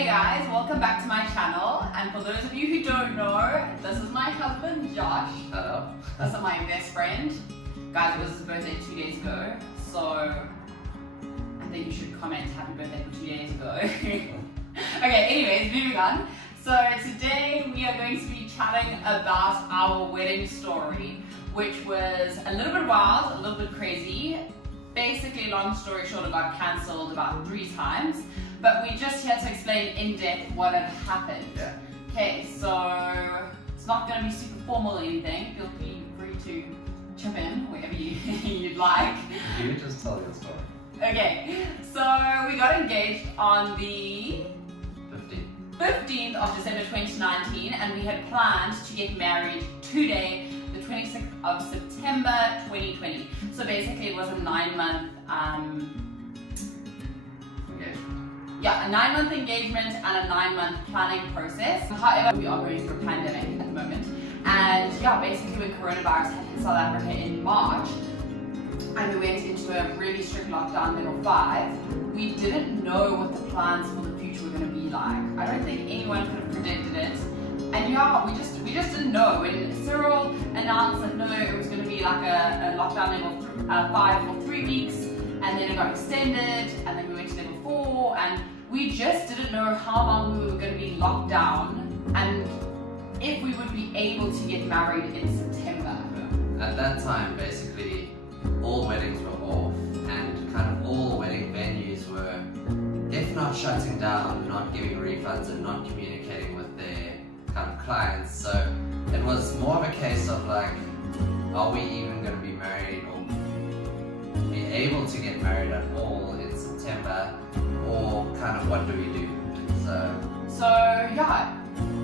Hey guys, welcome back to my channel, and for those of you who don't know, this is my husband Josh. Hello. This is my best friend. Guys, it was his birthday 2 days ago, so I think you should comment happy birthday for 2 days ago. Okay, anyways, moving on. So today we are going to be chatting about our wedding story, which was a little bit wild, a little bit crazy. Basically, long story short, it got cancelled about 3 times, but we just here to explain in depth what had happened. Yeah. Okay, so it's not going to be super formal or anything. Feel free to chip in wherever you'd like. You just tell your story. Okay, so we got engaged on the 15th of December 2019, and we had planned to get married today, the 26th of September 2020. So basically it was a 9-month engagement. Yeah, a 9-month engagement and a 9-month planning process. However, we are going through a pandemic at the moment. And yeah, basically when coronavirus hit South Africa in March, and we went into a really strict lockdown level 5, we didn't know what the plans for the future were going to be like. I don't think anyone could have predicted it. And yeah, we just didn't know. When Cyril announced that no, it was going to be like a lockdown level 5 for 3 weeks, and then it got extended, and then we went to level 4, and we just didn't know how long we were going to be locked down, and if we would be able to get married in September. At that time, basically, all weddings were off, and kind of all wedding venues were, if not shutting down, not giving refunds and not communicating with their kind of clients. So it was more of a case of like, are we even going to be married or be able to get married at all in September, or kind of what do we do? So yeah,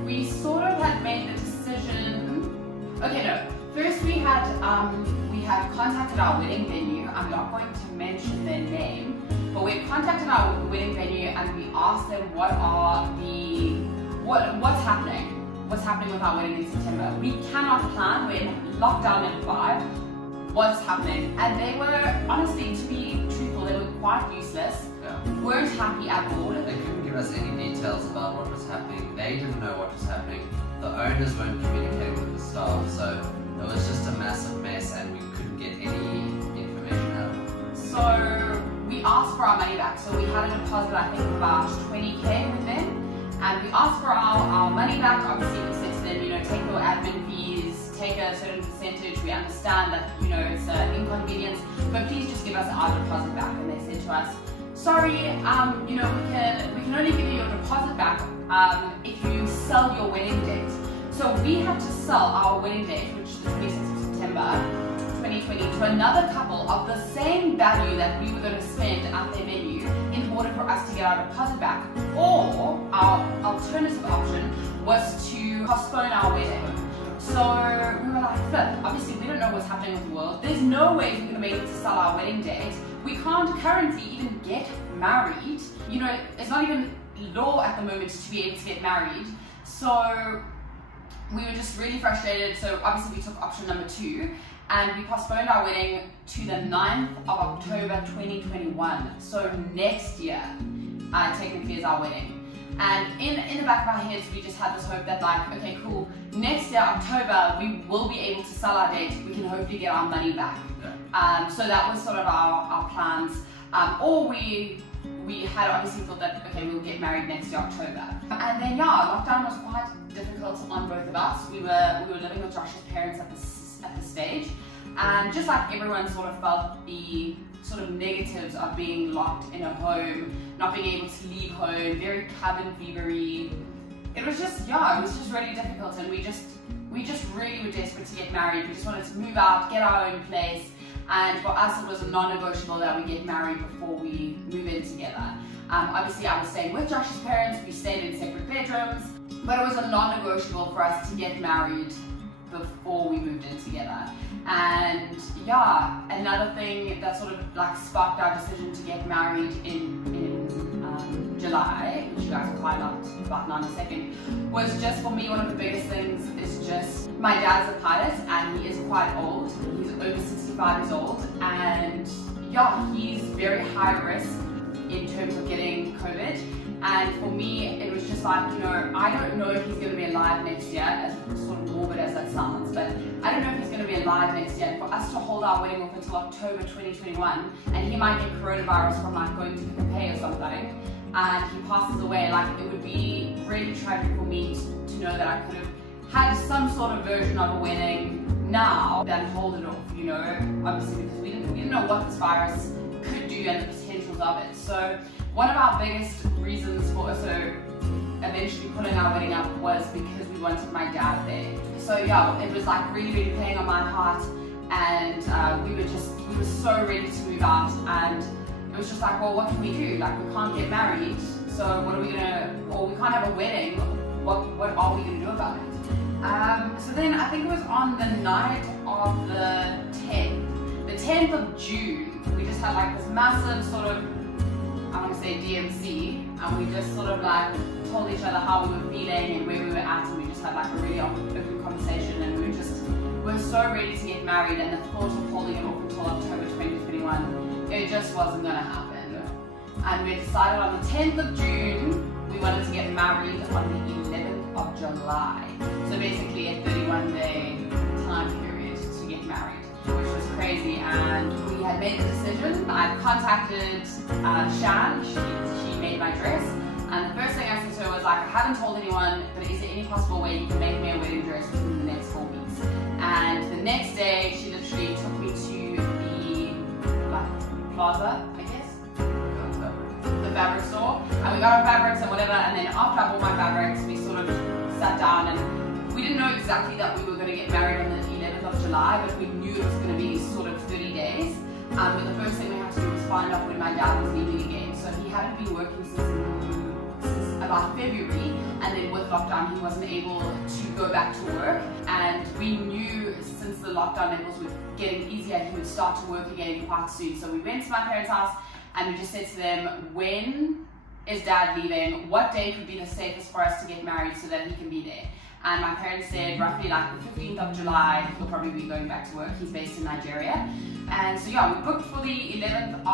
we sort of had made the decision. Okay, no. First we had contacted our wedding venue. I'm not going to mention their name, but we contacted our wedding venue and we asked them what's happening with our wedding in September. We cannot plan. We're in lockdown in 5. What's happening? And they were, honestly, to be truthful, they were quite useless. yeah. Weren't happy at all. They couldn't give us any details about what was happening. They didn't know what was happening. The owners weren't communicating with the staff, so it was just a massive mess and we couldn't get any information out of it. So we asked for our money back. So we had a deposit, I think, of about 20k with them. And we asked for our money back. Obviously we said to them, you know, take your admin fees, take a certain percentage. We understand that, you know, it's an inconvenience, but please just give us our deposit back. And they said to us, sorry, you know, we can only give you your deposit back if you sell your wedding date. So we had to sell our wedding date, which is the 26th of September 2020, to another couple of the same value that we were going to spend at their venue in order for us to get our deposit back. Or our alternative option was to postpone our wedding. So we were like, flip, obviously we don't know what's happening with the world. There's no way we're going to be able to sell our wedding date. We can't currently even get married. You know, it's not even law at the moment to be able to get married. So we were just really frustrated. So obviously we took option number 2 and we postponed our wedding to the 9th of October 2021. So next year, technically is our wedding. And in the back of our heads, we just had this hope that like, okay, cool, next year, October, we will be able to sell our date. We can hopefully get our money back. Yeah. So that was sort of our plans. Or we had obviously thought that, okay, we'll get married next year, October. And then, yeah, lockdown was quite difficult on both of us. We were living with Josh's parents at this stage. And just like everyone sort of felt the sort of negatives of being locked in a home, not being able to leave home, very cabin fevery. It was just, yeah, it was just really difficult, and we just really were desperate to get married. We just wanted to move out, get our own place, and for us it was non-negotiable that we get married before we move in together. Obviously I was staying with Josh's parents, we stayed in separate bedrooms, but it was a non-negotiable for us to get married before we moved in together. And yeah, another thing that sort of like sparked our decision to get married in July, which you guys will find out about now in a second, was just for me one of the biggest things is just my dad's a pilot and he is quite old. He's over 65 years old, and yeah, he's very high risk in terms of getting COVID. And for me, it was just like, you know, I don't know if he's going to be alive next year, as sort of morbid as that sounds, but I don't know if he's going to be alive next year. And for us to hold our wedding off until October 2021, and he might get coronavirus from like going to the cafe or something, and he passes away, like it would be really tragic for me to know that I could have had some sort of version of a wedding now than hold it off, you know, obviously because we didn't know what this virus could do and the potentials of it. So one of our biggest reasons for us eventually pulling our wedding up was because we wanted my dad there. So yeah, it was like really, really playing on my heart, and we were so ready to move out, and it was just like, well, what can we do? Like, we can't get married, so what are we gonna, or we can't have a wedding, what are we gonna do about it? So then I think it was on the night of the 10th of June, we just had like this massive sort of, I want to say DMC, and we just sort of like told each other how we were feeling and where we were at, and we just had like a really open conversation, and we were so ready to get married, and the thought of holding it off until October 2021, it just wasn't going to happen. And we decided on the 10th of June, we wanted to get married on the 11th of July. So basically a 31-day time period to get married, which was crazy. And we had made the decision. I contacted Shan, she made my dress. And the first thing I said to her was like, I haven't told anyone, but is there any possible way you can make me a wedding dress within the next 4 weeks? And the next day, she literally took me to the plaza, I guess, the fabric store, and we got our fabrics and whatever, and then after I bought my fabrics, we sort of sat down, and we didn't know exactly that we were going to get married on the 11th of July, but we knew it was going to be sort of 30 days. But the first thing we had to do was find out when my dad was leaving again. So he hadn't been working since about February, and then with lockdown he wasn't able to go back to work, and we knew since the lockdown levels were getting easier he would start to work again quite soon. So we went to my parents' house and we just said to them, when is dad leaving? What day could be the safest for us to get married so that he can be there? And my parents said roughly like the 15th of July, he'll probably be going back to work. He's based in Nigeria. And so yeah, we booked for the 11th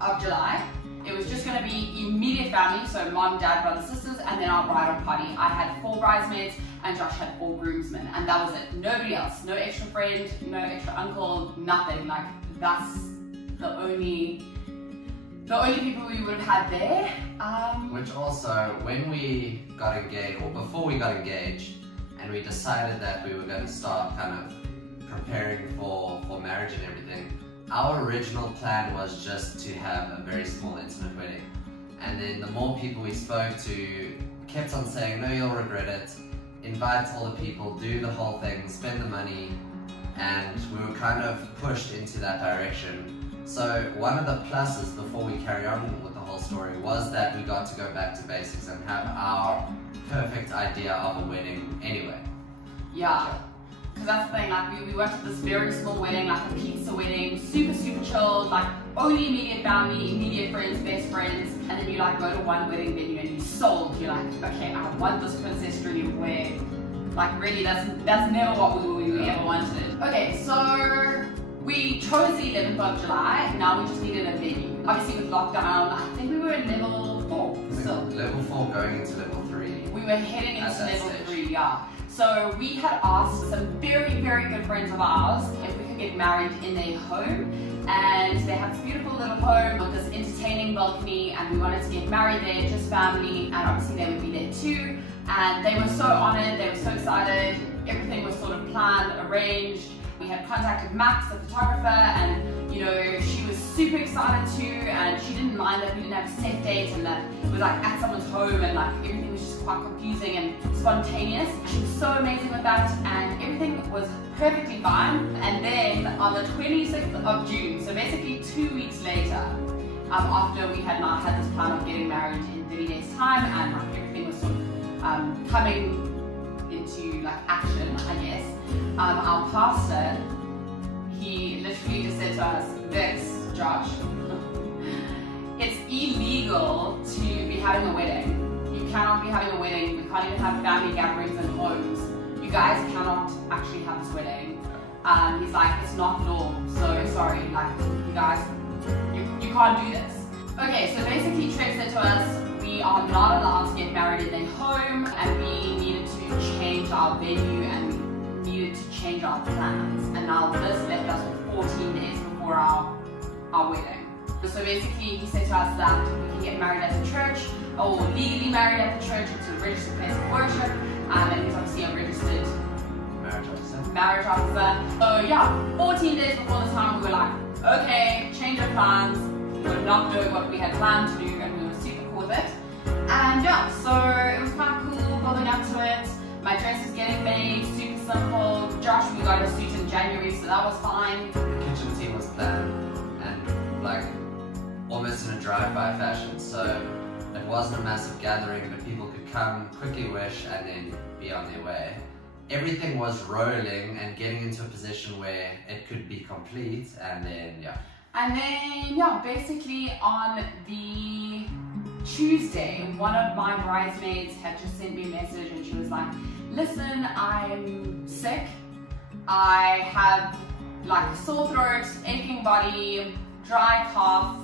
of July. It was just gonna be immediate family, so mom, dad, brothers, sisters, and then our bridal party. I had 4 bridesmaids and Josh had 4 groomsmen, and that was it. Nobody else, no extra friend, no extra uncle, nothing. Like, that's the only people we would have had there. Which also, when we got engaged, or before we got engaged, and we decided that we were going to start kind of preparing for marriage and everything, our original plan was just to have a very small intimate wedding. And then the more people we spoke to kept on saying, no, you'll regret it, invite all the people, do the whole thing, spend the money, and we were kind of pushed into that direction. So one of the pluses before we carry on with the whole story was that we got to go back to basics and have our perfect idea of a wedding anyway. Yeah, because that's the thing, like we went to this very small wedding, like a pizza wedding, super, super chilled, like only immediate family, immediate friends, best friends, and then you like go to one wedding venue and you sold, you're like, okay, I want this princess dream where, like really that's never what we ever wanted. Okay, so we chose the 11th of July, now we just needed a venue. Obviously with lockdown, I think we were in level 4 still. Level 4 going into level 3. We were heading into level 3, yeah. So we had asked some very, very good friends of ours if we could get married in their home. And they have this beautiful little home with this entertaining balcony, and we wanted to get married there, just family, and obviously they would be there too. And they were so honored, they were so excited, everything was sort of planned, arranged. We had contacted Max, the photographer, and you know, she was super excited too, and she didn't mind that we didn't have a set date and that it was like at someone's home, and like everything was just quite confusing and spontaneous. She was so amazing with that, and everything was perfectly fine. And then on the 26th of June, so basically 2 weeks later, after we had not had this plan of getting married in 30 days time, and like everything was sort of coming into like action, I guess, our pastor, he literally just said to us, this, Josh, it's illegal to be having a wedding. You cannot be having a wedding. We can't even have family gatherings and homes. You guys cannot actually have this wedding. He's like, it's not law, so sorry, like, you guys, you can't do this. Okay, so basically Trev said to us, we are not allowed to get married in their home, and we needed to change our venue and we needed to change our plans. And now this left us with 14 days before our wedding. So basically he said to us that we can get married at the church, or legally married at the church. It's a registered place of worship, and he's obviously a registered marriage officer. So yeah, 14 days before the time we were like, okay, change of plans. We were not doing what we had planned to do, and we were super cool with it. And yeah, so it was quite cool building up to it. My dress is getting made, super simple. Josh, we got a suit in January, so that was fine. The kitchen team was planned and like almost in a drive-by fashion, so it wasn't a massive gathering, but people could come, quickly wish, and then be on their way. Everything was rolling and getting into a position where it could be complete, and then yeah, basically on the Tuesday, one of my bridesmaids had just sent me a message, and she was like, listen, I'm sick, I have like sore throat, aching body, dry cough,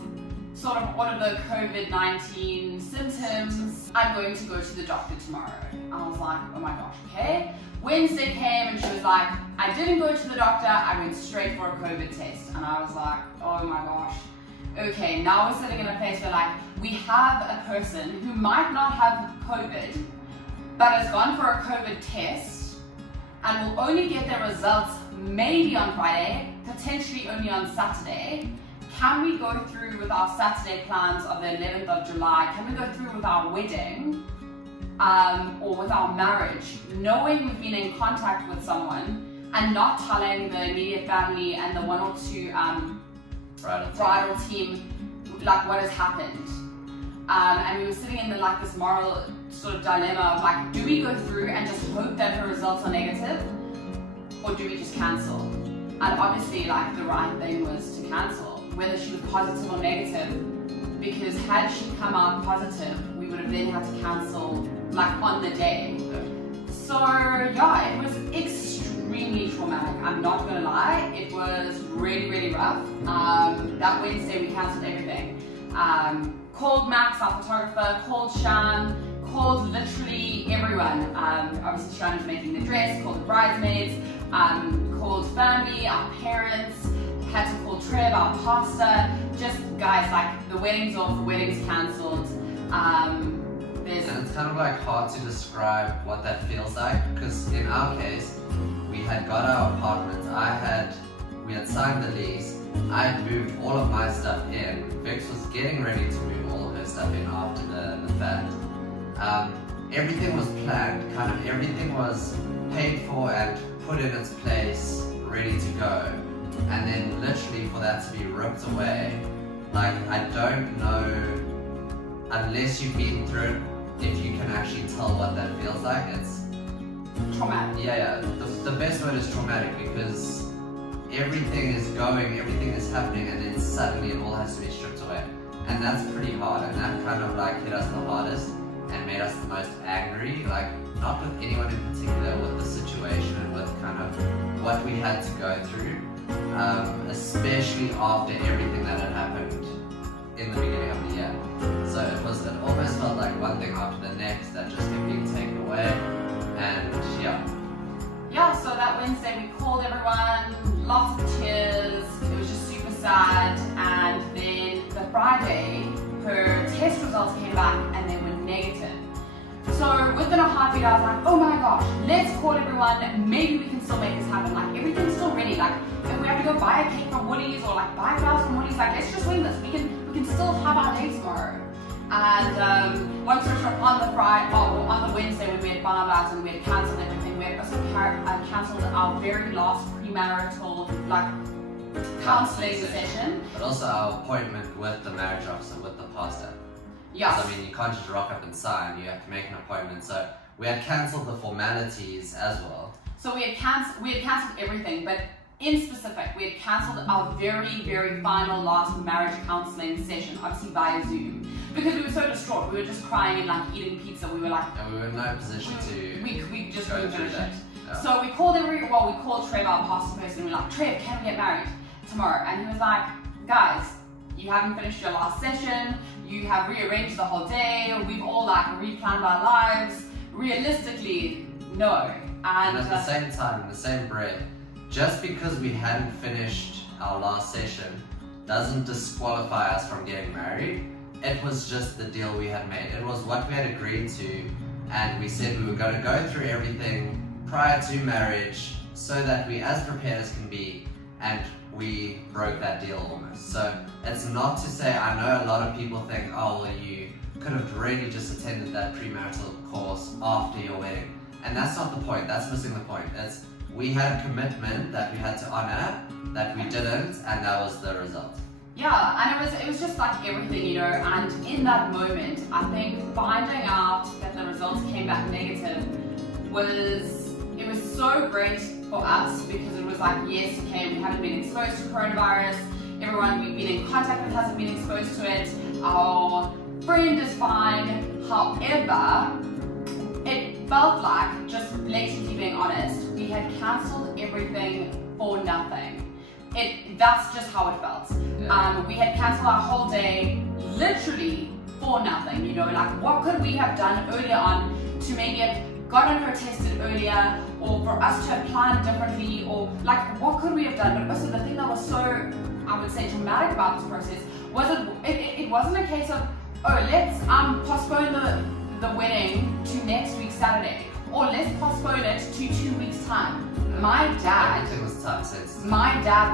sort of all of the COVID-19 symptoms. I'm going to go to the doctor tomorrow. I was like, oh my gosh, okay. Wednesday came and she was like, I didn't go to the doctor, I went straight for a COVID test. And I was like, oh my gosh. Okay, now we're sitting in a place where like, we have a person who might not have COVID, but has gone for a COVID test and will only get their results maybe on Friday, potentially only on Saturday. Can we go through with our Saturday plans of the 11th of July? Can we go through with our wedding or with our marriage, knowing we've been in contact with someone and not telling the immediate family and the one or two bridal team like what has happened? And we were sitting in this moral sort of dilemma of like, do we go through and just hope that her results are negative, or do we just cancel? And obviously like the right thing was to cancel, whether she was positive or negative, because had she come out positive, we would have then had to cancel like on the day. So yeah, it was extremely traumatic, I'm not gonna lie. It was really, really rough. That Wednesday we cancelled everything. Called Max, our photographer, called Shan, called literally everyone. Obviously Shan was making the dress, called the bridesmaids, called family, our parents, had to call Trev, our pastor, just guys, like the wedding's off, the wedding's cancelled. And it's kind of like hard to describe what that feels like, because in our case, we had got our apartment, we had signed the lease, I had moved all of my stuff in, Vix was getting ready to move all of her stuff in after the fact. Everything was planned, kind of everything was paid for and put in its place, ready to go. And then literally for that to be ripped away, like I don't know, unless you've been through it, if you can actually tell what that feels like. It's traumatic. Yeah. The best word is traumatic, because everything is going, everything is happening, and then suddenly it all has to be stripped away. And that's pretty hard, and that kind of like hit us the hardest and made us the most angry, like not with anyone in particular, with the situation and with kind of what we had to go through. Especially after everything that had happened in the beginning of the year. So it almost felt like one thing after the next that just kept being taken away, and yeah, so that Wednesday we called everyone, lots of tears, it was just super sad. And then the Friday her test results came back and they were negative. So within a heartbeat I was like, oh my gosh, let's call everyone, maybe we can still make this happen, like everything's still ready, like if we have to go buy a cake from Woolies or like buy flowers from Woolies, like let's just wing this, we can still have our day tomorrow. And long story short, on the Wednesday when we had finalized and we had cancelled everything, we had also cancelled our very last premarital counselling session. But also our appointment with the marriage officer, with the pastor. Yes. So, I mean, you can't just rock up and sign, you have to make an appointment. So we had cancelled the formalities as well. So we had cancelled everything, but in specific, we had cancelled our very, very final last marriage counselling session, obviously via Zoom. Because we were so distraught, we were just crying and like eating pizza, we were like... And we were in no position we just go couldn't through finish that. it. Yeah. So we called Trev, our pastor person, and we were like, Trev, can we get married tomorrow? And he was like, guys, you haven't finished your last session, you have rearranged the whole day, we've all like replanned our lives. Realistically, no. And at the same time, in the same breath, just because we hadn't finished our last session doesn't disqualify us from getting married. It was just the deal we had made. It was what we had agreed to, and we said we were going to go through everything prior to marriage so that we as prepared as can be, and we broke that deal almost. So it's not to say, I know a lot of people think, oh well, you could have really just attended that premarital course after your wedding, and that's not the point. That's missing the point. It's we had a commitment that we had to honor, that we didn't, and that was the result. Yeah, and it was just like everything, you know, and in that moment, I think finding out that the results came back negative it was so great for us, because it was like, yes, okay, we haven't been exposed to coronavirus, everyone we've been in contact with hasn't been exposed to it, our friend is fine. However, it felt like, just blatantly being honest, we had cancelled everything for nothing. That's just how it felt. Yeah. We had cancelled our whole day literally for nothing, you know, like what could we have done earlier on to maybe have gotten her tested earlier, or for us to have planned differently, or like what could we have done? But also the thing that was so, I would say, dramatic about this process was it wasn't a case of, oh, let's postpone the wedding to next week Saturday, or let's postpone it to 2 weeks time. My dad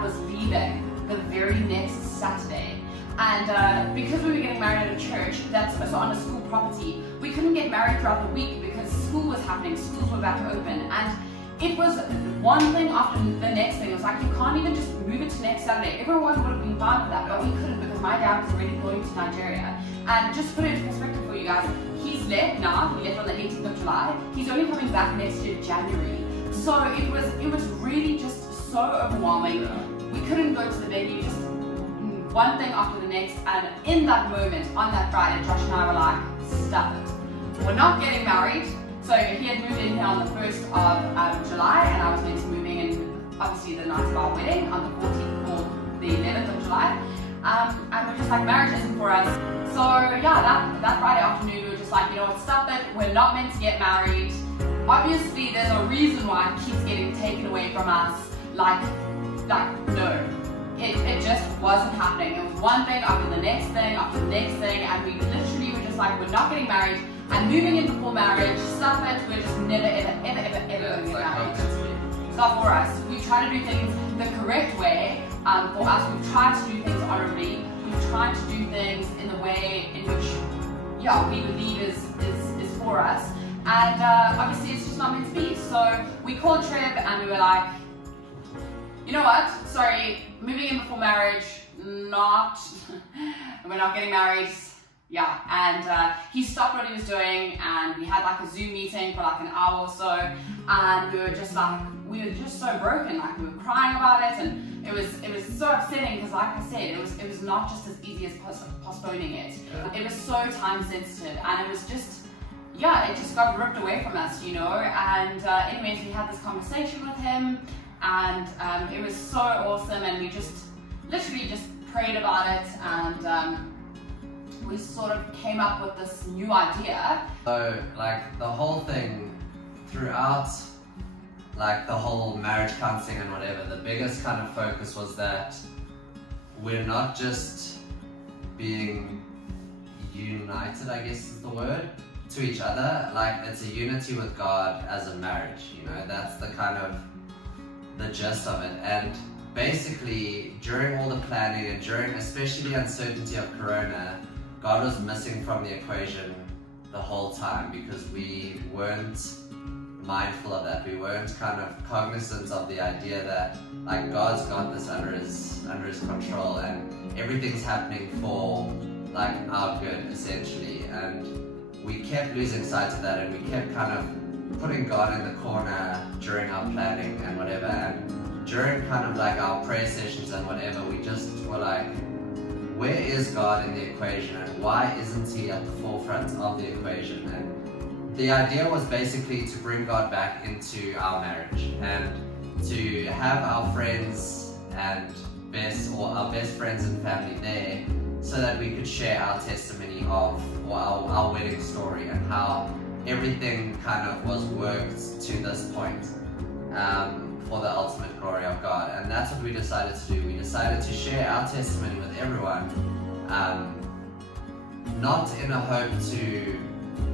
was leaving the very next Saturday, and because we were getting married at a church that's also on a school property, we couldn't get married throughout the week because school was happening, schools were back open, and it was one thing after the next thing. It was like, you can't even just move it to next Saturday. Everyone would have been fine with that, but we couldn't because my dad was already going to Nigeria. And just to put it into perspective for you guys, he's left now. He left on the 18th of July. He's only coming back next year, January. So it was really just so overwhelming. We couldn't go to the venue, just one thing after the next. And in that moment, on that Friday, Josh and I were like, stuff it. We're not getting married. So he had moved in here on the 1st of July, and I was meant to be moving in, obviously, the night of our wedding on the 14th or the 11th of July. And we're just like, marriage isn't for us. So yeah, that Friday afternoon, we were just like, you know what, stop it. We're not meant to get married. Obviously, there's a reason why it keeps getting taken away from us. Like no. It just wasn't happening. It was one thing after the next thing after the next thing, and we literally were just like, we're not getting married. And moving in before marriage, stuff it, we're just never, ever going to get married. It's not for us. We try to do things the correct way. For us, we've tried to do things honorably. We've tried to do things in the way in which, we believe is for us. And obviously, it's just not meant to be. So we called Trev and we were like, you know what? Sorry, moving in before marriage, we're not getting married. Yeah, and he stopped what he was doing, and we had like a Zoom meeting for like an hour or so, and we were just so broken, like we were crying about it, and it was so upsetting because, like I said, it was not just as easy as postponing it. Yeah. It was so time sensitive, and it was just, it just got ripped away from us, you know. And anyways, we had this conversation with him, and it was so awesome, and we just literally just prayed about it, and we sort of came up with this new idea. So like the whole thing throughout, like the whole marriage counseling and whatever, the biggest kind of focus was that we're not just being united, I guess is the word, to each other. Like it's a unity with God as a marriage, you know, that's the kind of the gist of it. And basically during all the planning and during especially the uncertainty of Corona, God was missing from the equation the whole time because we weren't mindful of that. We weren't kind of cognizant of the idea that like God's got this under his control and everything's happening for like our good essentially. And we kept losing sight of that, and we kept kind of putting God in the corner during our planning and whatever. And during kind of like our prayer sessions and whatever, we just were like, where is God in the equation, and why isn't he at the forefront of the equation? And the idea was basically to bring God back into our marriage and to have our friends and our best friends and family there so that we could share our testimony of our wedding story and how everything kind of was worked to this point for the ultimate glory of God. And that's what we decided to do. We decided to share our testimony with everyone, not in a hope to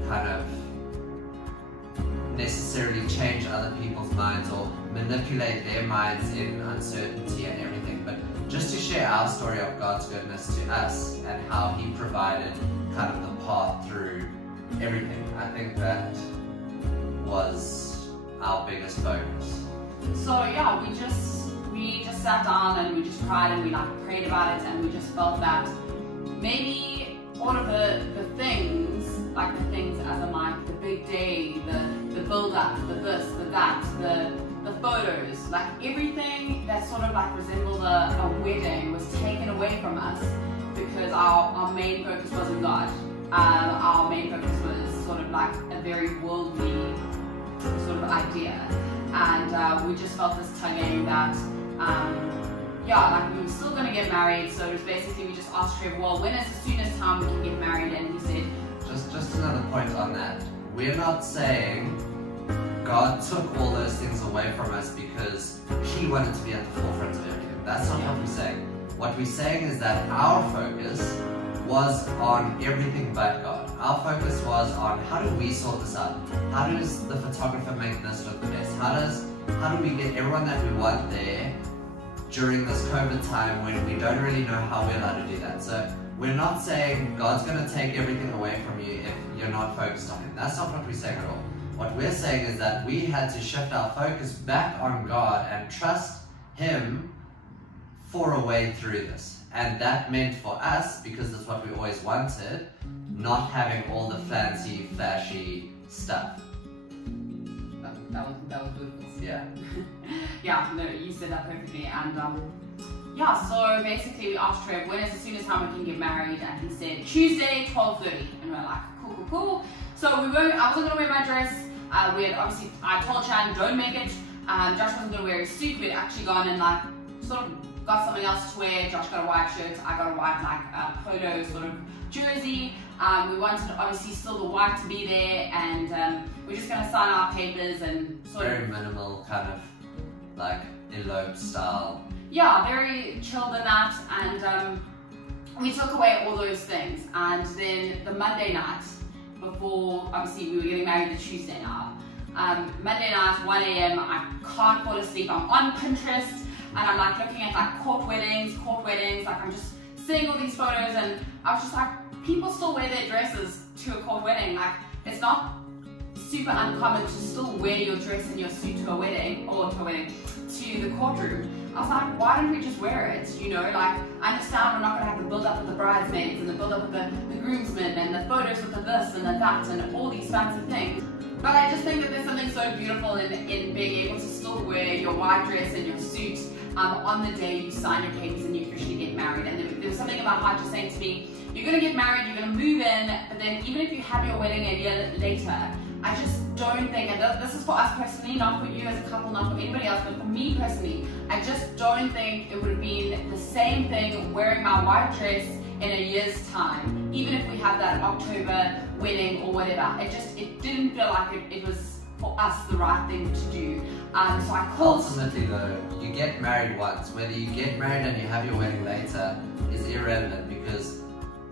kind of necessarily change other people's minds or manipulate their minds in uncertainty and everything, but just to share our story of God's goodness to us and how He provided kind of the path through everything. I think that was our biggest focus. So yeah, we just sat down and we just cried and we like prayed about it, and we just felt that maybe all of the things, like the things as in like the big day, the build up, the this, the that, the photos, like everything that sort of like resembled a wedding was taken away from us because our main focus wasn't God. Our main focus was sort of like a very worldly sort of idea, and we just felt this tugging that yeah, like we were still going to get married. So it was basically, we just asked Trevor, well, when is the soonest time we can get married? And he said, just another point on that, we're not saying God took all those things away from us because He wanted to be at the forefront of everything. That's not what we're saying. What we're saying is that our focus was on everything but God. Our focus was on how do we sort this out? How does the photographer make this look the best? How do we get everyone that we want there during this COVID time when we don't really know how we're allowed to do that? So we're not saying God's going to take everything away from you if you're not focused on Him. That's not what we're saying at all. What we're saying is that we had to shift our focus back on God and trust Him for a way through this. And that meant for us, because that's what we always wanted, not having all the fancy, flashy stuff. That was beautiful. Yeah. Yeah, no, you said that perfectly. And yeah, so basically we asked Trev, when is the soonest time we can get married? And he said Tuesday, 12:30. And we're like, cool. So I wasn't gonna wear my dress. We had obviously, I told Chan, don't make it. Josh wasn't gonna wear his suit. We'd actually gone and like sort of got something else to wear. Josh got a white shirt. I got a white like polo sort of jersey. We wanted obviously still the white to be there, and we're just gonna sign our papers and sort of very minimal kind of like elope style. Yeah, very chilled in that, and we took away all those things. And then the Monday night, before obviously we were getting married the Tuesday now, Monday night, 1 a.m, I can't fall asleep. I'm on Pinterest and I'm like looking at like court weddings, like I'm just seeing all these photos, and I was just like, people still wear their dresses to a court wedding. Like, it's not super uncommon to still wear your dress and your suit to a wedding, to the courtroom. I was like, why don't we just wear it? You know, like, I understand we're not gonna have the build up with the bridesmaids and the build up with the groomsmen and the photos with the this and the that and all these fancy things. But I just think that there's something so beautiful in being able to still wear your white dress and your suit on the day you sign your papers and you officially get married. And there was something in my heart just saying to me, you're going to get married, you're going to move in, but then even if you have your wedding a year later, I just don't think, and this is for us personally, not for you as a couple, not for anybody else, but for me personally, I just don't think it would have been the same thing wearing my white dress in a year's time, even if we have that October wedding or whatever. It didn't feel like it was for us the right thing to do. So I called. Ultimately though, you get married once. Whether you get married and you have your wedding later is irrelevant, because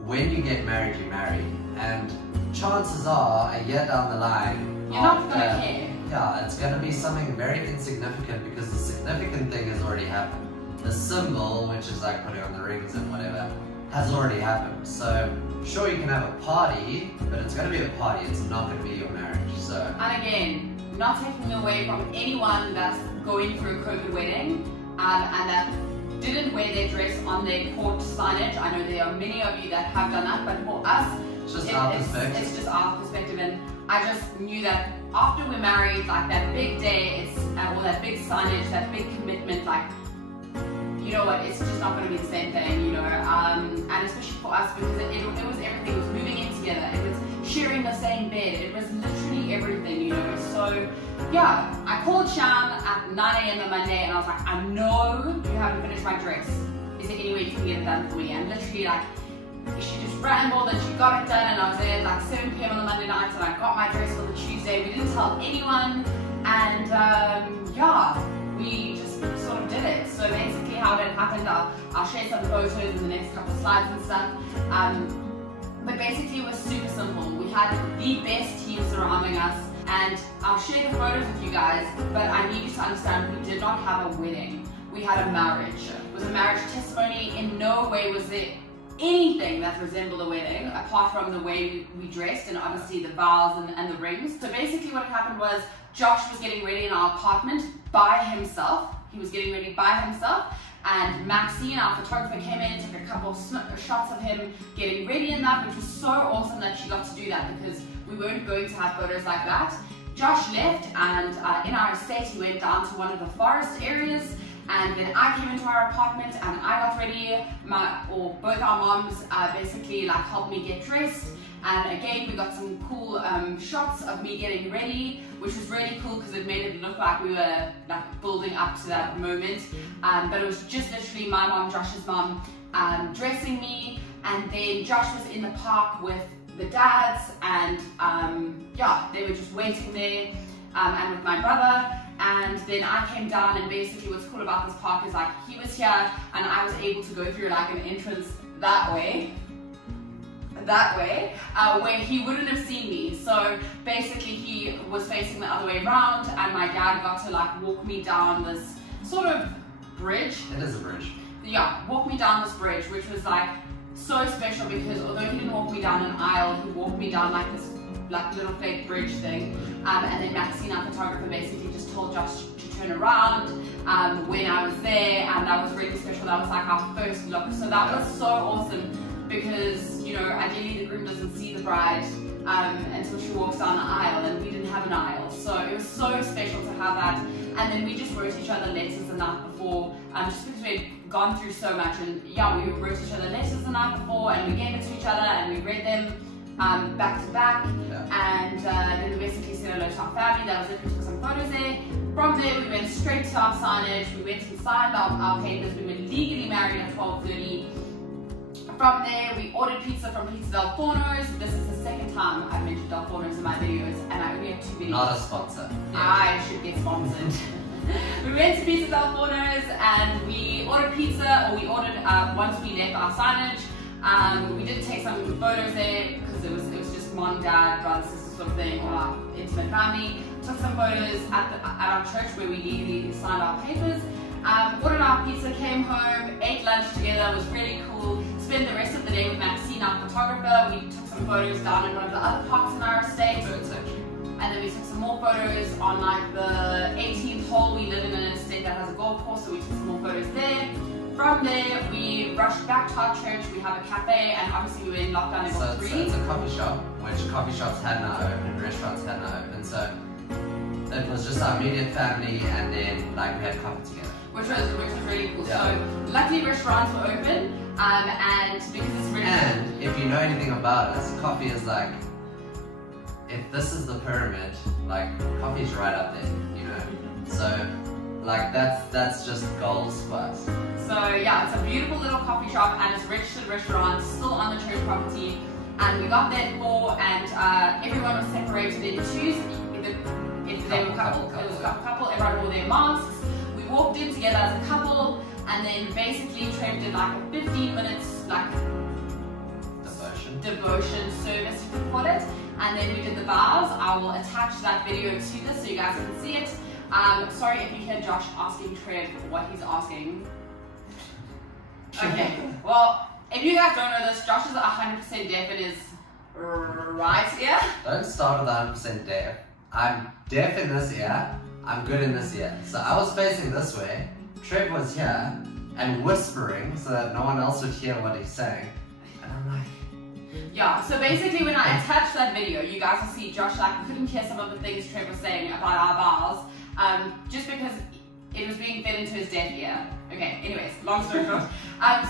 when you get married, you marry. And chances are, a year down the line, you're not gonna care. Yeah, it's gonna be something very insignificant, because the significant thing has already happened. The symbol, which is like putting on the rings and whatever, has already happened. So sure, you can have a party, but it's going to be a party, it's not going to be your marriage. So, and again, not taking away from anyone that's going through a COVID wedding and that didn't wear their dress on their court signage. I know there are many of you that have done that, but for us, it's just our perspective. It's just our perspective, and I just knew that after we're married, like that big day, or that big signage, that big commitment, like, you know what, it's just not going to be the same thing, you know, and especially for us, because it was everything. It was moving in together, it was sharing the same bed, it was literally everything, you know. So yeah, I called Shan at 9 a.m. on Monday, and I was like, I know you haven't finished my dress, is there any way you can get it done for me? And literally, like, she just rambled and she got it done, and I was there at like 7 p.m. on the Monday night, and I got my dress for the Tuesday. We didn't tell anyone, and yeah, we just sort of did it. So basically how it happened, I'll share some photos in the next couple of slides and stuff. But basically it was super simple. We had the best team surrounding us, and I'll share the photos with you guys, but I need you to understand we did not have a wedding. We had a marriage. It was a marriage testimony. In no way was there anything that resembled a wedding, apart from the way we dressed and obviously the vows and the rings. So basically what happened was Josh was getting ready in our apartment by himself. He was getting ready by himself, and Maxine, our photographer, came in and took a couple of shots of him getting ready in that, which was so awesome that she got to do that because we weren't going to have photos like that. Josh left, and in our estate he went down to one of the forest areas, and then I came into our apartment and I got ready. Both our moms basically like helped me get dressed, and again we got some cool shots of me getting ready, which was really cool because it made it look like we were like building up to that moment. But it was just literally my mom, Josh's mom, dressing me, and then Josh was in the park with the dads, and yeah, they were just waiting there, and with my brother. And then I came down, and basically what's cool about this park is like he was here and I was able to go through like an entrance that way, where he wouldn't have seen me. So basically he was facing the other way around, and my dad got to like walk me down this sort of bridge. It is a bridge. Yeah, walk me down this bridge, which was like so special because although he didn't walk me down an aisle, he walked me down like this like little fake bridge thing. And then Maxine, our photographer, basically just told Josh to turn around when I was there, and that was really special. That was like our first look. So that was so awesome because, you know, ideally the groom doesn't see the bride until she walks down the aisle, and we didn't have an aisle. So it was so special to have that. And then we just wrote each other letters the night before, just because we'd gone through so much. And yeah, we wrote each other letters the night before, and we gave it to each other, and we read them back to back. And then we basically said hello to our family. That was it. We took some photos there. From there we went straight to our signage. We went and signed our papers. We were legally married at 12:30. From there we ordered pizza from Pizza Del Forno's. This is the second time I've mentioned Del Forno's in my videos, and I only have 2 videos. Not a sponsor. Yeah. I should get sponsored. We went to Pizza Del Forno's and we ordered pizza, or we ordered once we left our signage. We did take some photos there because it was just mom, dad, brother, sister sort of thing, or our intimate family. Took some photos at our church where we legally signed our papers. Ordered our pizza, came home, ate lunch together. It was really cool. Spent the rest of the day with Maxine, our photographer. We took some photos down in one of the other parks in our estate. And then we took some more photos on like the 18th hole. We live in an estate that has a golf course, so we took some more photos there. From there, we rushed back to our church. We have a cafe, and obviously we were in lockdown level 3. So it's a coffee shop, which coffee shops had not opened, restaurants had not opened. So it was just our immediate family, and then like we had coffee together. Which was really cool. Yeah. So luckily restaurants were open, and because it's really And if you know anything about us, coffee is like, if this is the pyramid, like coffee's right up there, you know. So like that's just goals for us. So yeah, it's a beautiful little coffee shop, and it's registered restaurant, still on the church property. And we got there at 4, and everyone was separated in twos. If they were a couple, it was a couple. Everyone wore their masks. We walked in together as a couple, and then basically Trev did like a 15 minutes like devotion service, you could call it. And then we did the vows. I will attach that video to this so you guys can see it. Sorry if you hear Josh asking Trev what he's asking. Okay, well, if you guys don't know this, Josh is 100% deaf and is right here. Don't start with 100% deaf. I'm deaf in this ear, I'm good in this ear. So I was facing this way, Trev was here and whispering so that no one else would hear what he's saying. And I'm like... Yeah, so basically when I attach that video, you guys will see Josh like couldn't hear some of the things Trev was saying about our vows, just because it was being fed into his deaf ear. Okay, anyways, long story short.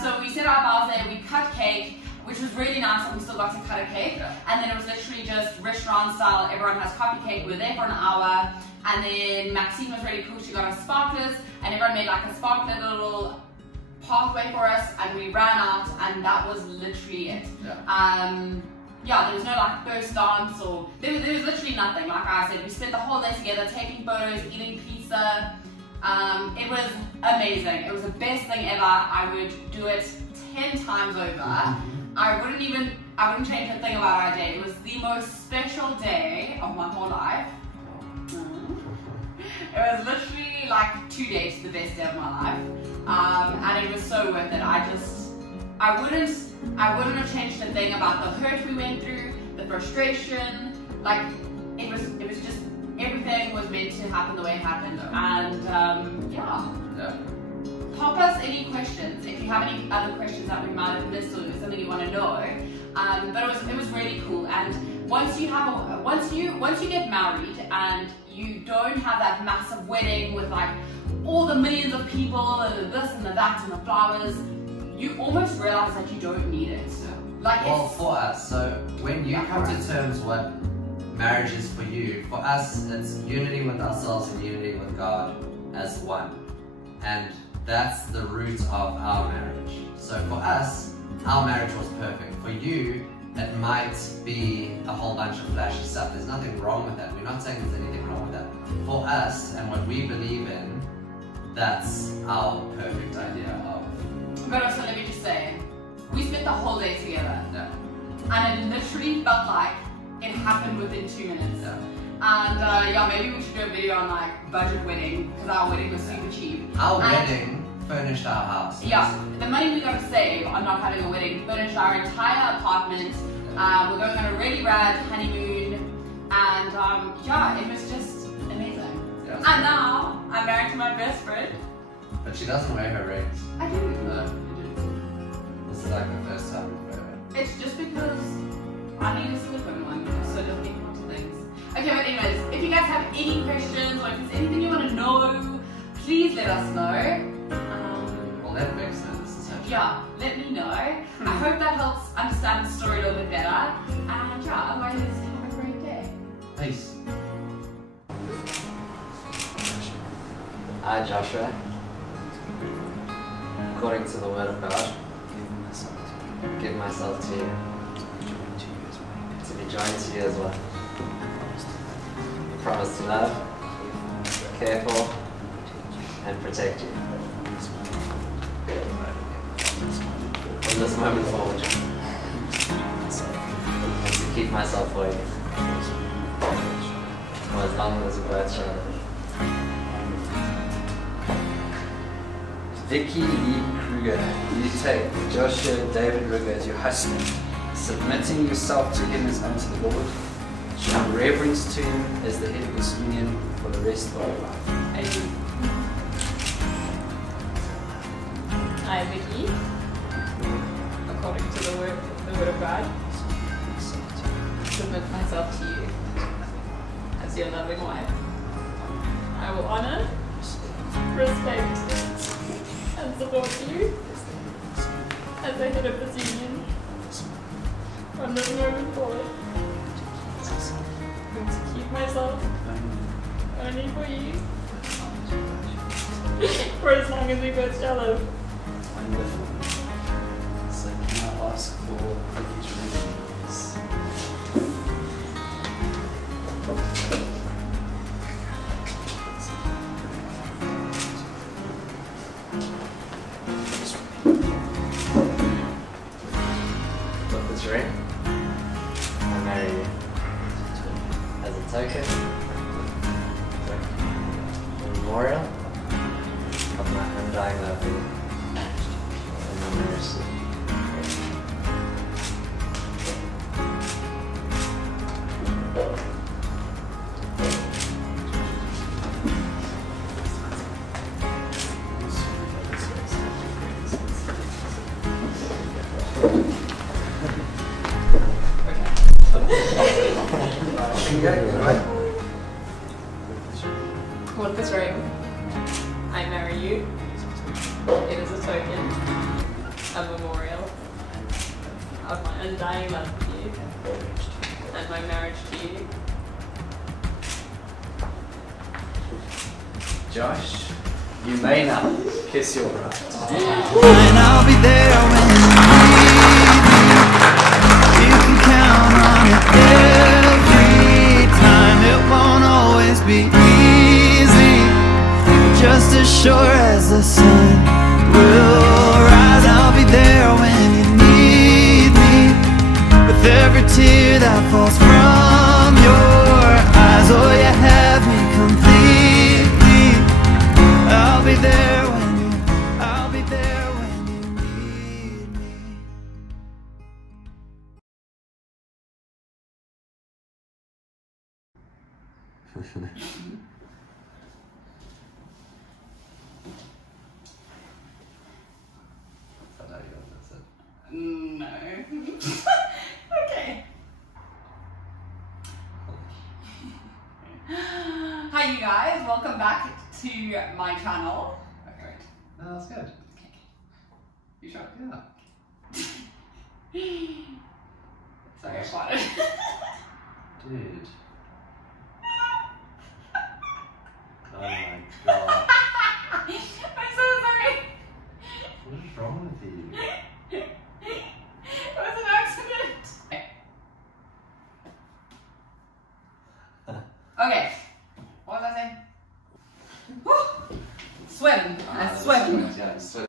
So we said our vows there, we cut cake, which was really nice, and we still got to cut a cake. Yeah. And then it was literally just restaurant style, everyone has coffee cake, we were there for an hour. And then Maxine was really cool, she got us sparklers, and everyone made like a sparkler little pathway for us, and we ran out, and that was literally it. Yeah, there was no like first dance, or there was literally nothing. Like I said, we spent the whole day together taking photos, eating pizza. It was amazing. It was the best thing ever. I would do it 10 times over. I wouldn't change a thing about our day. It was the most special day of my whole life. It was literally like 2 days the best day of my life. And it was so worth it. I wouldn't have changed a thing about the hurt we went through, the frustration. Like it was just, everything was meant to happen the way it happened. And yeah. Pop us any questions if you have any other questions that we might have missed, or if there's something you want to know. But it was really cool. And once you get married and you don't have that massive wedding with like all the millions of people and the this and the that and the flowers, you almost realize that you don't need it. Like, well, for us, so when you come to terms what marriage is for you, for us it's unity with ourselves and unity with God as one. And that's the root of our marriage. So for us, our marriage was perfect. For you, it might be a whole bunch of flashy stuff. There's nothing wrong with that. We're not saying there's anything wrong with that. For us and what we believe in, that's our perfect idea of. But also, let me just say, we spent the whole day together. Yeah. And it literally felt like it happened within 2 minutes. Yeah. And yeah, maybe we should do a video on like budget wedding, because our wedding was super cheap. Our wedding furnished our house. Yeah, the money we got to save on not having a wedding furnished our entire apartment. We're going on a really rad honeymoon, and yeah, it was just amazing. Yeah. And now I'm married to my best friend. But she doesn't wear her rings. I do. No. This is like the first time we've wear it. It's just because I need a silicone one, so it doesn't get onto things. Okay, but anyways, if you guys have any questions or if there's anything you want to know, please let us know. Well, that makes sense. Yeah, let me know. I hope that helps understand the story a little bit better. And yeah, otherwise, have a great day. Peace. I, Joshua, according to the word of God, give myself to you, to be joined to you as well. I promise to love, care for, and protect you. From this moment forward, and to keep myself for you, for as long as we both shall live. Vicky-Leigh, you take Joshua David Rigger as your husband, submitting yourself to him as unto the Lord, showing reverence to him as the head of this union for the rest of your life. Amen. I, Vicky, according to the word of God, submit myself to you as your loving wife. I will honor, respect, and support you as the head of this union from this moment forward. I'm going to keep myself only for you for as long as we both shall live. Wonderful. So can I ask for Vicky's ring, please? With this ring, I marry you as a token, a memorial of my undying love for you. With this ring, I marry you. It is a token, a memorial of my undying love for you and my marriage to you. Josh, You may now kiss your bride. And I'll be there when you need me. You can count on it every time. It won't always be easy, just as sure as the sun will rise. I'll be there when you need me, with every tear that falls from your eyes. Oh, you have me completely. I'll be there when you, I'll be there when you need me. No. Okay. Hi you guys, welcome back to my channel. Okay, wait. No, that's good. Okay. You sure? Yeah. Sorry, I farted. Dude. Oh my god. I'm so sorry. What is wrong with you? It was an accident. Okay. What was I saying? Swim. I swim. Yeah, swim.